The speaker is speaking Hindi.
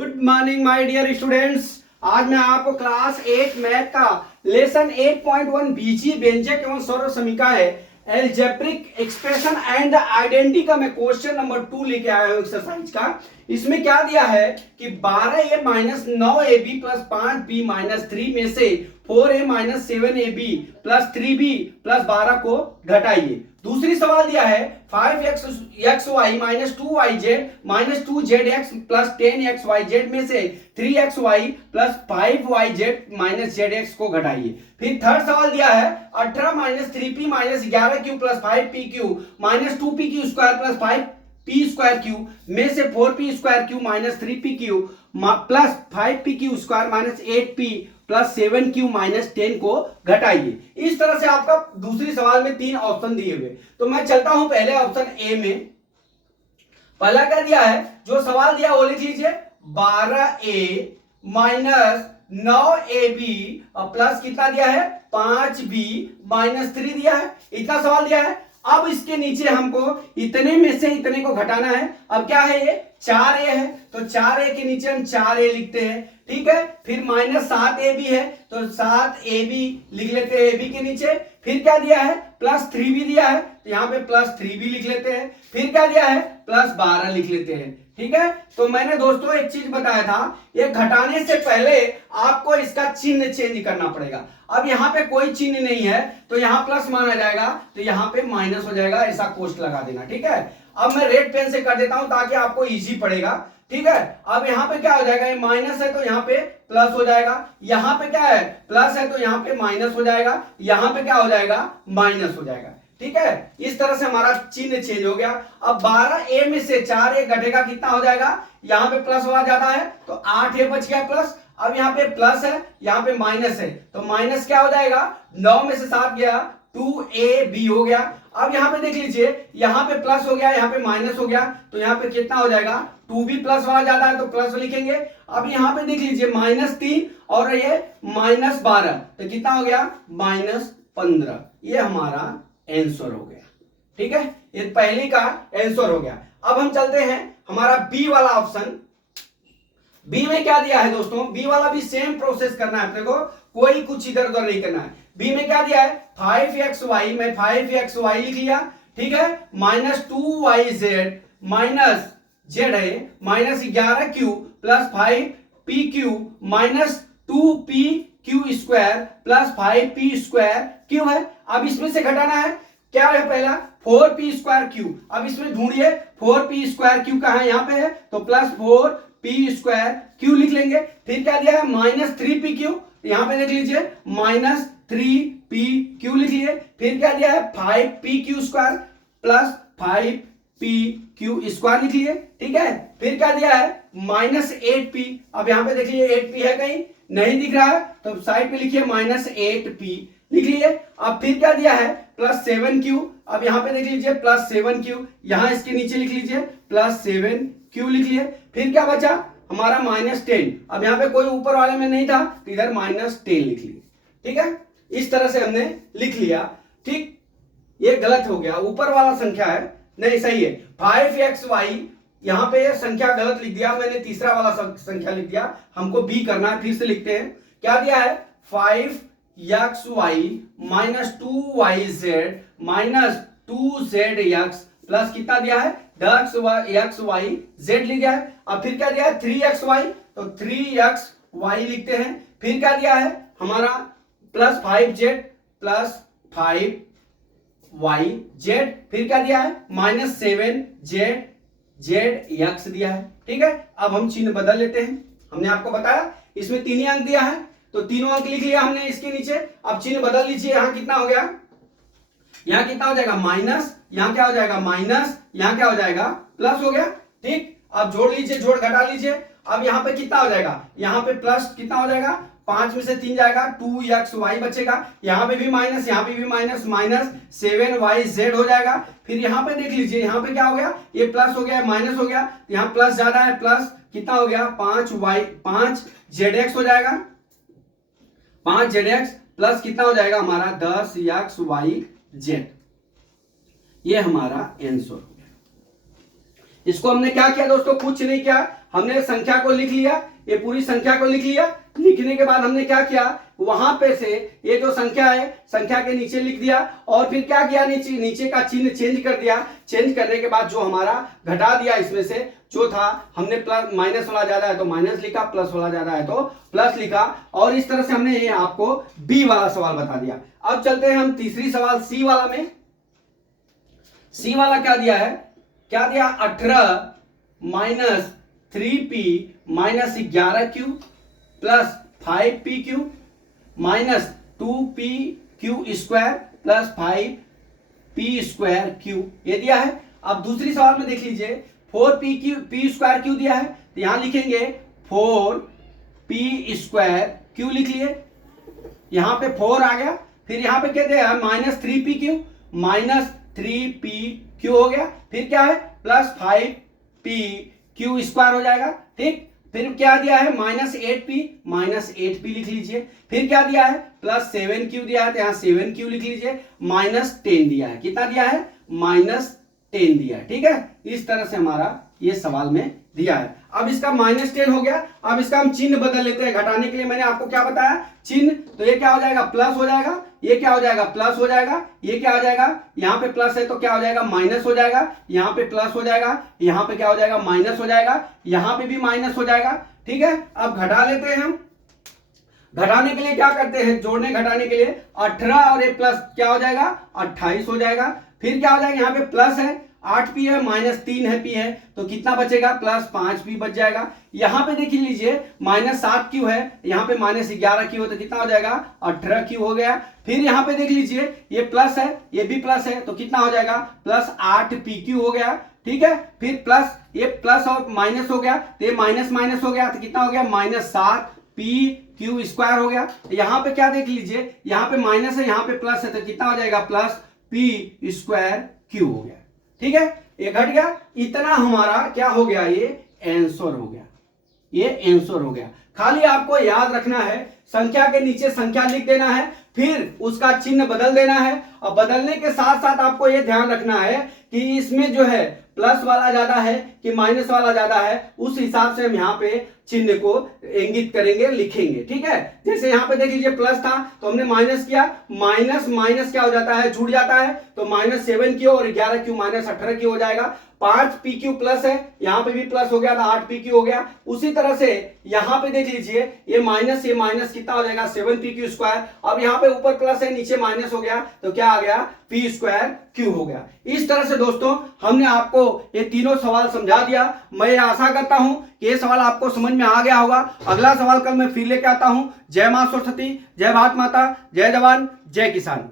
Good morning my dear students. आज मैं आपको क्लास 8 मैथ का लेसन 8.1 बीजीय व्यंजक एवं सर्व समीका है एल्जेब्रिक एक्सप्रेशन एंड आइडेंटिटी का मैं क्वेश्चन नंबर 2 लेके आया हूं एक्सरसाइज का। इसमें क्या दिया है कि 12a minus 9ab plus 5b minus 3 में से 4a minus 7ab plus 3b plus 12 को घटाइए। दूसरी सवाल दिया है 5xy minus 2yz minus 2zx plus 10xyz में से 3xy plus 5yz minus zx को घटाइए। फिर थर्ड सवाल दिया है 18 minus 3p minus 11q plus 5pq minus 2pq square plus 5p square Q में से 4p square Q minus 3pq plus 5pq square minus 8p plus 7q minus 10 को घटाइए। इस तरह से आपका दूसरी सवाल में 3 ऑप्शन दिए हुए। तो मैं चलता हूं पहले ऑप्शन ए में। पहला क्या दिया है, जो सवाल दिया वो लिख लीजिए 12a माइनस 9ab प्लस कितना दिया है 5b माइनस 3 दिया है। इतना सवाल दिया है। अब इसके नीचे हमको इतने में से इतने को घटाना है। अब क्या है, ये 4a है तो 4a के नीचे हम 4a लिखते हैं, ठीक है। फिर माइनस 7ab है तो 7ab लिख लेते हैं ab के नीचे। फिर क्या दिया है प्लस 3b दिया है तो यहाँ पे प्लस 3b लिख लेते हैं। फिर क्या दिया है प्लस 12 लिख लेते हैं, ठीक है। तो मैंने दोस्तों एक चीज बताया था, ये घटाने से पहले आपको इसका चिन्ह चेंज करना पड़ेगा। अब यहाँ पे कोई चिन्ह नहीं है तो यहाँ प्लस माना जाएगा तो यहाँ पे माइनस हो जाएगा, ऐसा कोष्ठ लगा देना, ठीक है। अब मैं रेड पेन से कर देता हूं ताकि आपको इजी पड़ेगा, ठीक है। अब यहाँ पे क्या हो जाएगा, ये माइनस है तो यहाँ पे प्लस हो जाएगा, यहाँ पे क्या है प्लस है तो यहाँ पे माइनस हो जाएगा, यहाँ पे क्या हो जाएगा माइनस हो जाएगा, ठीक है। इस तरह से हमारा चिन्ह चेंज हो गया। अब 12a में से 4a घटेगा कितना हो जाएगा, यहाँ पे प्लस हुआ जाता है तो 8a बच गया प्लस। अब यहाँ पे प्लस है यहाँ पे माइनस है तो माइनस क्या हो जाएगा, 9 में से 7 गया 2ab हो गया। अब यहाँ पे देख लीजिए, यहाँ पे प्लस हो गया यहाँ पे माइनस हो गया तो यहाँ पे कितना हो जाएगा 2b प्लस हुआ जाता है तो प्लस लिखेंगे। अब यहाँ पे देख लीजिए माइनस 3 और ये माइनस 12 तो कितना हो गया माइनस 15। ये हमारा आंसर हो गया, ठीक है। ये पहली का आंसर हो गया। अब हम चलते हैं हमारा बी वाला ऑप्शन। बी में क्या दिया है दोस्तों, बी वाला भी सेम प्रोसेस करना है अपने को, कोई कुछ इधर उधर नहीं करना है। बी में क्या दिया है 5xy में 5xy लिख लिया, ठीक है, माइनस 2yz माइनस z है minus 11q plus 5pq minus 2pq square plus 5p square Q है। अब इसमें से घटाना है, क्या है पहला 4p स्क्वायर क्यू। अब इसमें ढूंढिए 4p स्क्वायर क्यू कहां है, यहाँ पे है तो प्लस 4p स्क्वायर क्यू लिख लेंगे। फिर क्या दिया है माइनस 3p क्यू, यहां पे देख लीजिए माइनस 3p क्यू लिख लिए। फिर क्या दिया है 5p Q square plus 5p Q square लिख लिए, ठीक है। फिर क्या दिया है माइनस 8p। अब यहां पे देखिए 8p है कहीं नहीं दिख रहा है तो साइड पे लिखिए माइनस 8p लिख लिए। अब फिर क्या दिया है प्लस 7q। अब यहां पे देख लीजिए प्लस 7q, यहां इसके नीचे लिख लीजिए प्लस 7q लिख लिए। फिर क्या बचा हमारा माइनस 10। अब यहां पे कोई ऊपर वाले में नहीं था तो इधर माइनस 10 लिख लिए, ठीक है। इस तरह से हमने लिख लिया, ठीक। ये गलत हो गया, ऊपर वाला संख्या है नहीं सही है 5xy, यहां पे संख्या गलत लिख दिया मैंने, तीसरा वाला संख्या लिख दिया। हमको बी करना है, फिर से लिखते हैं। क्या दिया है 5xy minus 2yz minus 2zx plus कितना दिया है 10xyz लिख दिया है। अब फिर क्या दिया है 3xy तो 3xy लिखते हैं। फिर क्या दिया है हमारा प्लस 5z प्लस 5yz। फिर क्या दिया है माइनस 7zx दिया है, ठीक है। अब हम चिन्ह बदल लेते हैं। हमने आपको बताया इसमें 3 ही अंक दिया है तो तीनों अंक लिख लिया हमने इसके नीचे। अब चिन्ह बदल लीजिए, यहां कितना हो गया, यहां कितना हो जाएगा माइनस, यहां क्या हो जाएगा माइनस, यहां क्या हो जाएगा प्लस हो गया, ठीक। अब जोड़ लीजिए, जोड़ घटा लीजिए। अब यहां पे कितना हो जाएगा, यहां पे प्लस कितना हो जाएगा 5 में से 3 जाएगा 2xy बचेगा, यहां पे भी माइनस यहाँ पे भी माइनस, माइनस 7yz हो जाएगा। फिर यहां पे देख लीजिए यहां पे क्या हो गया, ये प्लस हो गया माइनस हो गया, यहां प्लस ज्यादा है प्लस कितना हो गया 5zx हो जाएगा, 5zx प्लस कितना हो जाएगा हमारा 10xyz। ये हमारा आंसर हो गया। इसको हमने क्या किया दोस्तों, कुछ नहीं किया, हमने संख्या को लिख लिया, ये पूरी संख्या को लिख लिया। लिखने के बाद हमने क्या किया, वहां पे से ये जो संख्या है संख्या के नीचे लिख दिया और फिर क्या किया, नीचे का चिन्ह चेंज कर दिया। चेंज करने के बाद जो हमारा घटा दिया, इसमें से जो था हमने प्लस माइनस वाला ज्यादा है तो माइनस लिखा, प्लस वाला ज्यादा है तो प्लस लिखा, और इस तरह से हमने ये आपको बी वाला सवाल बता दिया। अब चलते हैं हम तीसरी सवाल सी वाला में। सी वाला क्या दिया है, क्या दिया, 18 minus 3p minus 11q plus 5pq minus 2pq square plus 5p square q, ये दिया है। अब दूसरी सवाल में देख लीजिए, 4p स्क्वायर q दिया है, तो यहां लिखेंगे 4p स्क्वायर q लिख लिए, यहां पे 4 आ गया, फिर यहां पे क्या दिया है, माइनस 3pq माइनस 3pq हो गया, फिर क्या है प्लस 5pq स्क्वायर हो जाएगा, ठीक। फिर क्या दिया है, माइनस 8p लिख लीजिए, फिर क्या दिया है, प्लस 7q दिया है, तो यहां 7q लिख लीजिए, माइनस 10 दिया है, कितना दिया है, माइनस 10 दिया है, ठीक है। इस तरह से हमारा ये सवाल में दिया है। अब इसका माइनस 10 हो गया, अब इसका हम चिन्ह बदल लेते हैं। घटाने के लिए मैंने आपको क्या बताया, चिन्ह, तो ये क्या हो जाएगा, प्लस हो जाएगा, ये क्या हो जाएगा, प्लस हो जाएगा, ये क्या हो जाएगा, यहां पे प्लस है तो क्या हो जाएगा, माइनस हो जाएगा, यहां पे प्लस हो जाएगा, यहां पे क्या हो जाएगा, माइनस हो जाएगा, यहां पे भी माइनस हो जाएगा, ठीक है। अब घटा लेते हैं हम। घटाने के लिए क्या करते हैं, जोड़ने घटाने के लिए 18 और एक प्लस क्या हो जाएगा, 28 हो जाएगा, फिर क्या हो जाएगा, यहाँ पे प्लस है 8p है माइनस 3 है p है, तो कितना बचेगा, प्लस 5p बच जाएगा। यहां पे देख लीजिए माइनस 7q है, यहां पे माइनस 11q है, तो कितना हो जाएगा, 18q हो गया। फिर यहां पे देख लीजिए ये प्लस है, ये भी प्लस है, तो कितना हो जाएगा, प्लस 8pq हो गया, ठीक है। फिर प्लस, ये प्लस और माइनस हो गया, तो ये माइनस माइनस हो गया, तो कितना हो गया, माइनस 7pq स्क्वायर हो गया। यहां पे क्या देख लीजिए, यहां पे माइनस है, यहां पे प्लस है, तो कितना हो जाएगा, प्लस p स्क्वायर q हो गया, ठीक है। ये घट गया, इतना हमारा क्या हो गया, ये आंसर हो गया, ये आंसर हो गया। खाली आपको याद रखना है, संख्या के नीचे संख्या लिख देना है, फिर उसका चिन्ह बदल देना है, और बदलने के साथ साथ आपको यह ध्यान रखना है कि इसमें जो है प्लस वाला ज्यादा है कि माइनस वाला ज्यादा है, उस हिसाब से हम यहाँ पे चिन्ह को इंगित करेंगे, लिखेंगे, ठीक है। जैसे यहाँ पे देख लीजिए प्लस था तो हमने माइनस किया, माइनस माइनस क्या हो जाता है, जुड़ जाता है, तो माइनस 7q और 11q माइनस 18q हो जाएगा। 5pq प्लस है, यहाँ पे भी प्लस हो गया था, 8pq हो गया। उसी तरह से यहाँ पे देख लीजिए ये माइनस कितना हो जाएगा, 7pq स्क्वायर। अब यहाँ पे ऊपर प्लस है, नीचे माइनस हो गया, तो क्या आ गया, p स्क्वायर q हो गया। इस तरह से दोस्तों हमने आपको ये तीनों सवाल समझा दिया। मैं आशा करता हूं कि ये सवाल आपको समझ में आ गया होगा। अगला सवाल कल मैं फिर लेके आता हूं। जय मां सरस्वती, जय भारत माता, जय जवान, जय किसान।